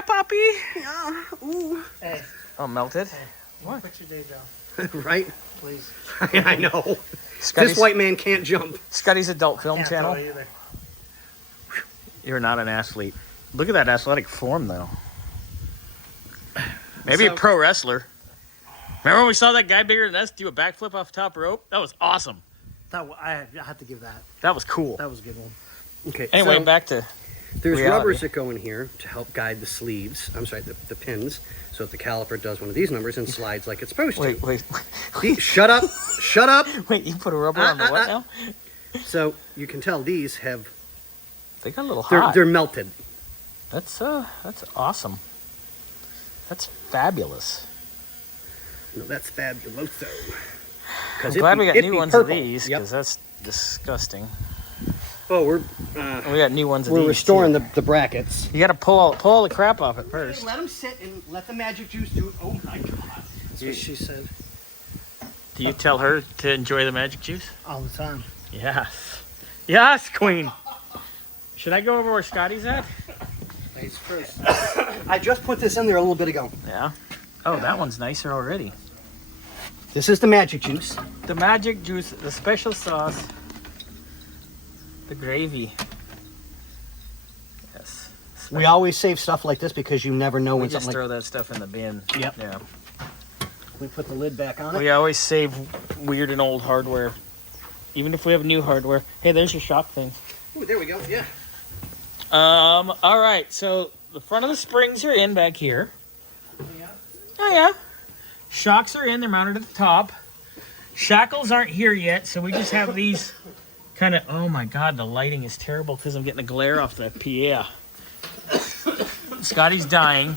Yeah, Poppy. Yeah. Ooh. Hey. Oh, melted. Hey. What? Quit your day job, Right? please. I know. Scuddy's, This white man can't jump. Scuddy's adult film Can't channel. throw either. You're not an athlete. Look at that athletic form, though. Maybe a pro wrestler. Remember when we saw that guy bigger than us do a backflip off the top rope? That was awesome. I have to give that. That was cool. That was a good one. Okay. Anyway, so back to there's reality. rubbers that go in here to help guide the sleeves. I'm sorry, the pins. So if the caliper does one of these numbers and slides like it's supposed to. Wait. Shut up. Shut up. Wait, you put a rubber on the what now? So you can tell these have. They got a little hot. They're melted. That's awesome. That's fabulous. No, that's fabuloso. I'm glad we got new ones of these because that's disgusting. Oh, we got new ones of we're these. restoring the brackets. You got to pull all the crap off it first. Let them sit and let the magic juice do it. Oh my god. That's what she said Do you tell her to enjoy the magic juice? all the time. Yes. Yes, Queen. Should I go over where Scotty's at? Ladies first. I just put this in there a little bit ago. Yeah. Oh, that one's nicer already. This is the magic juice. The magic juice, the special sauce, the gravy. Yes. We always save stuff like this because you never know We when just something throw that stuff in the bin. Yep. Yeah. We put the lid back on it. We always save weird and old hardware, even if we have new hardware. Hey, there's your shock thing. Ooh, there we go. Yeah. All right. So the front of the springs are in back here. Yeah. Oh yeah. Shocks are in. They're mounted at the top. Shackles aren't here yet, so we just have these kind of. Oh my God, the lighting is terrible because I'm getting a glare off the PA. Scotty's dying.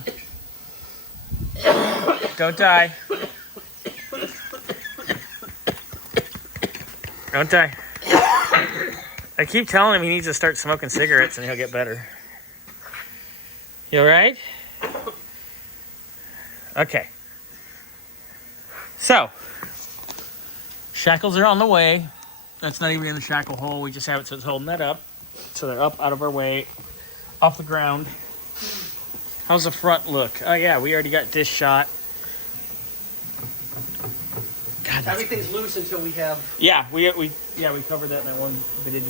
Don't die. Don't die. I keep telling him he needs to start smoking cigarettes and he'll get better. You all right? Okay. So, shackles are on the way. That's not even in the shackle hole. We just have it so it's holding that up. So they're up out of our way, off the ground. How's the front look? Oh yeah, we already got this shot. God, Everything's loose until we have. yeah, we covered that in that one video.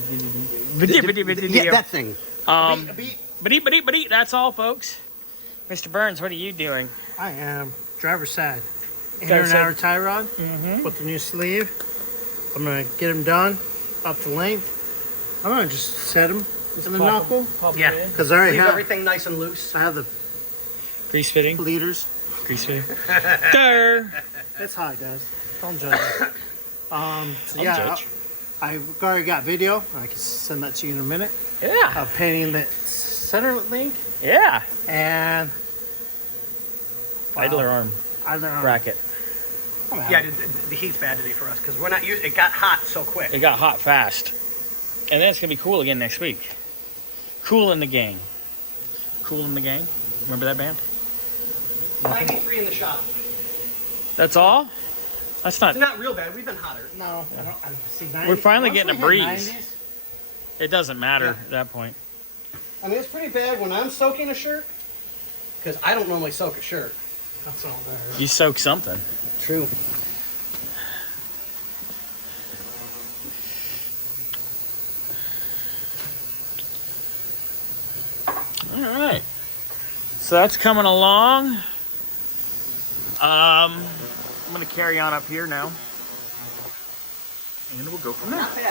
Yeah, that thing. But that's all, folks. Mr. Burns, what are you doing? I am driver's side. Driver's Inner and outer side. tie rod with the new sleeve. I'm gonna get them done up to length. I'm gonna just set them in the knuckle Yeah. because I already Leave have. everything nice and loose. I have the Grease fitting. leaders. Grease fitting. There. It's hot, guys. Don't judge. So Don't yeah, judge. I've already got video. I can send that to you in a minute Yeah. of painting the center link Yeah. and Idler arm I don't know. bracket. Yeah, the heat's bad today for us because we're not used. It got hot so quick. It got hot fast. And then it's going to be cool again next week. Cool in the Gang. Cool in the Gang. Remember that band? 93 in the shop. That's all? That's not... It's not real bad. We've been hotter. No, I don't. I see 90, We're finally once getting we a hit breeze. 90s, It doesn't matter Yeah. at that point. I mean, it's pretty bad when I'm soaking a shirt because I don't normally soak a shirt. that's all there. You soak something. True. All right. So that's coming along. I'm going to carry on up here now. And we'll go from there. Not bad.